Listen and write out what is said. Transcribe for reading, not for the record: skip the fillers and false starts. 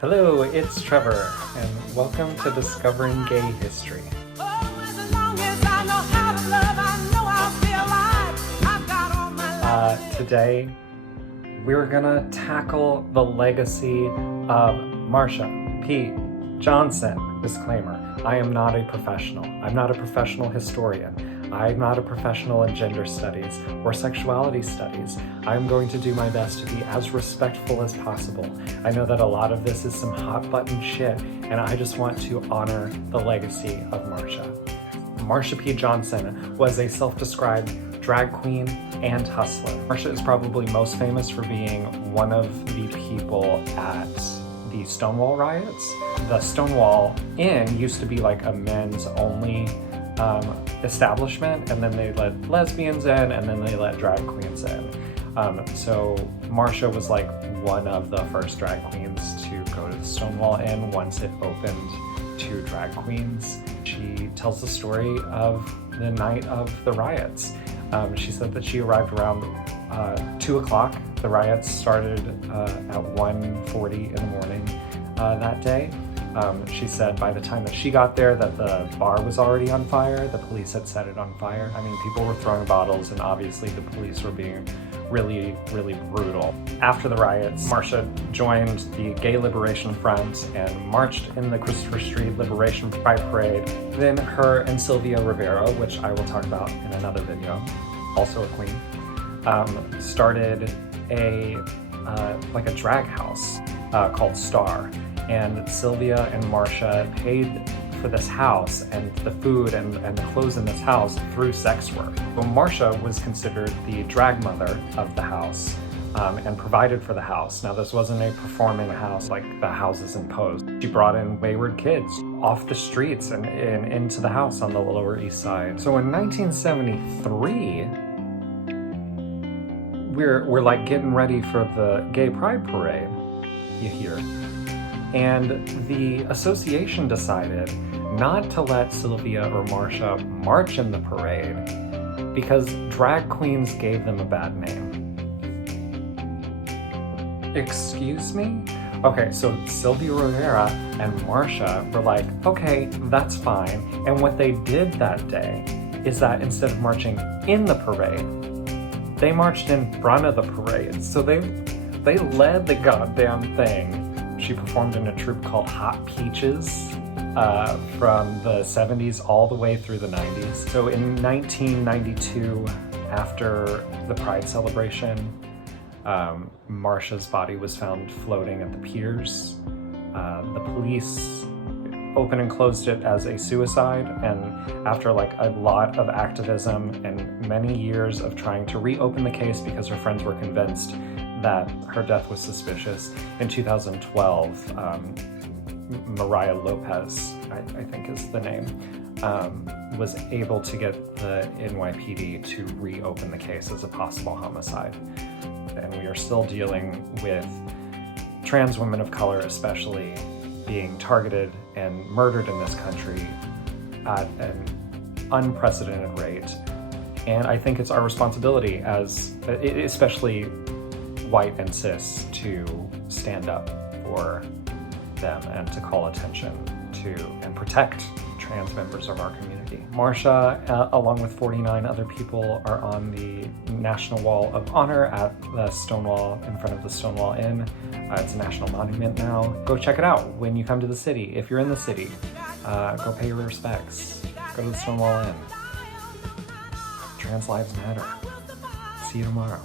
Hello, it's Trevor, and welcome to Discovering Gay History. Today, we're gonna tackle the legacy of Marsha P. Johnson. Disclaimer, I am not a professional. I'm not a professional historian. I'm not a professional in gender studies or sexuality studies. I'm going to do my best to be as respectful as possible. I know that a lot of this is some hot button shit, and I just want to honor the legacy of Marsha. Marsha P. Johnson was a self-described drag queen and hustler. Marsha is probably most famous for being one of the people at the Stonewall riots. The Stonewall Inn used to be like a men's only establishment, and then they let lesbians in, and then they let drag queens in. So Marsha was like one of the first drag queens to go to the Stonewall Inn once it opened to drag queens. She tells the story of the night of the riots. She said that she arrived around 2 o'clock. The riots started at 1:40 in the morning that day. She said by the time that she got there that the bar was already on fire. The police had set it on fire. I mean, people were throwing bottles, and obviously the police were being really, really brutal. After the riots, Marsha joined the Gay Liberation Front and marched in the Christopher Street Liberation Pride Parade. Then her and Sylvia Rivera, which I will talk about in another video, also a queen, started a drag house called Star. And Sylvia and Marsha paid for this house and the food and the clothes in this house through sex work. Well, Marsha was considered the drag mother of the house and provided for the house. Now, this wasn't a performing house like the houses in Pose. She brought in wayward kids off the streets and into the house on the Lower East Side. So in 1973, we're like getting ready for the Gay Pride Parade, you hear. And the association decided not to let Sylvia or Marsha march in the parade because drag queens gave them a bad name. Excuse me? Okay, so Sylvia Rivera and Marsha were like, okay, that's fine. And what they did that day is that instead of marching in the parade, they marched in front of the parade. So they led the goddamn thing. She performed in a troupe called Hot Peaches from the 70s all the way through the 90s. So in 1992, after the Pride celebration, Marsha's body was found floating at the piers. The police opened and closed it as a suicide, and after like a lot of activism and many years of trying to reopen the case because her friends were convinced that her death was suspicious, in 2012, Mariah Lopez, I think is the name, was able to get the NYPD to reopen the case as a possible homicide. And we are still dealing with trans women of color especially being targeted and murdered in this country at an unprecedented rate. And I think it's our responsibility as, especially white and cis, to stand up for them and to call attention to and protect trans members of our community. Marsha, along with 49 other people, are on the National Wall of Honor at the Stonewall, in front of the Stonewall Inn. It's a national monument now. Go check it out when you come to the city. If you're in the city, go pay your respects. Go to the Stonewall Inn. Trans lives matter. See you tomorrow.